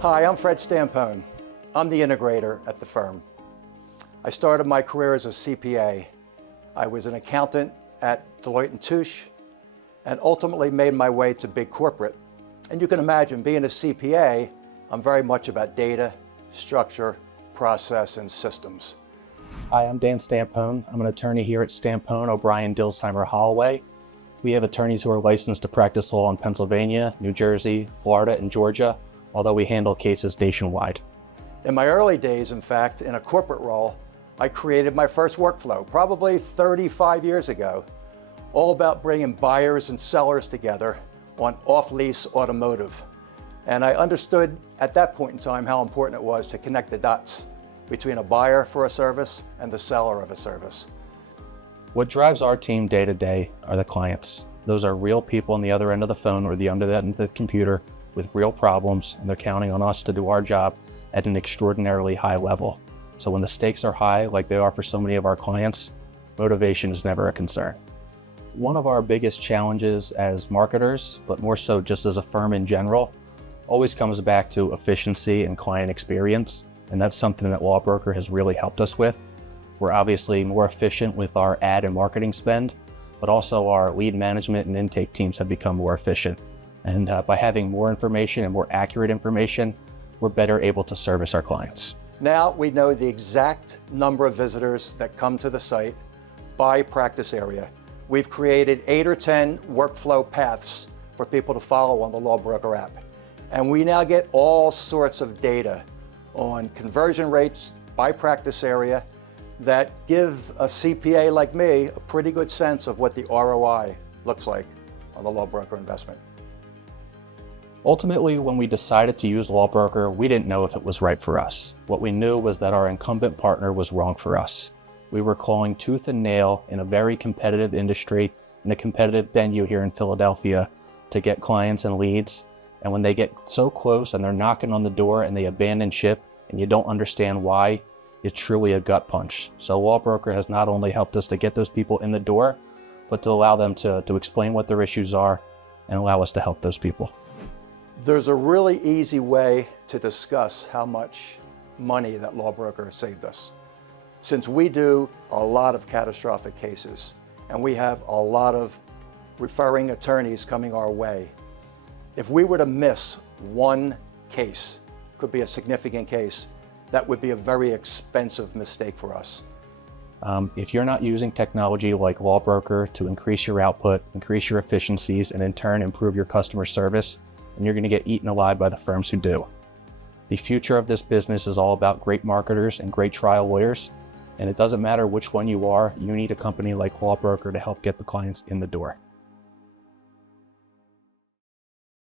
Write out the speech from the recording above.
Hi, I'm Fred Stampone. I'm the integrator at the firm. I started my career as a CPA. I was an accountant at Deloitte & Touche and ultimately made my way to big corporate. And you can imagine, being a CPA, I'm very much about data, structure, process, and systems. Hi, I'm Dan Stampone. I'm an attorney here at Stampone, O'Brien, Dilsheimer, Holloway. We have attorneys who are licensed to practice law in Pennsylvania, New Jersey, Florida, and Georgia, although we handle cases nationwide. In my early days, in fact, in a corporate role, I created my first workflow, probably 35 years ago, all about bringing buyers and sellers together on off-lease automotive. And I understood at that point in time how important it was to connect the dots between a buyer for a service and the seller of a service. What drives our team day to day are the clients. Those are real people on the other end of the phone or the other end of the computer with real problems, and they're counting on us to do our job at an extraordinarily high level. So when the stakes are high, like they are for so many of our clients, motivation is never a concern. One of our biggest challenges as marketers, but more so just as a firm in general, always comes back to efficiency and client experience. And that's something that Lawbrokr has really helped us with. We're obviously more efficient with our ad and marketing spend, but also our lead management and intake teams have become more efficient. And by having more information and more accurate information, we're better able to service our clients. Now we know the exact number of visitors that come to the site by practice area. We've created 8 or 10 workflow paths for people to follow on the Lawbrokr app. And we now get all sorts of data on conversion rates by practice area that give a CPA like me a pretty good sense of what the ROI looks like on the Lawbrokr investment. Ultimately, when we decided to use Lawbrokr, we didn't know if it was right for us. What we knew was that our incumbent partner was wrong for us. We were clawing tooth and nail in a very competitive industry, in a competitive venue here in Philadelphia, to get clients and leads. And when they get so close and they're knocking on the door and they abandon ship and you don't understand why, it's truly a gut punch. So Lawbrokr has not only helped us to get those people in the door, but to allow them to explain what their issues are and allow us to help those people. There's a really easy way to discuss how much money that Lawbrokr saved us. Since we do a lot of catastrophic cases and we have a lot of referring attorneys coming our way, if we were to miss one case, could be a significant case, that would be a very expensive mistake for us. If you're not using technology like Lawbrokr to increase your output, increase your efficiencies, and in turn improve your customer service, then you're going to get eaten alive by the firms who do. The future of this business is all about great marketers and great trial lawyers, and it doesn't matter which one you are, you need a company like Lawbrokr to help get the clients in the door.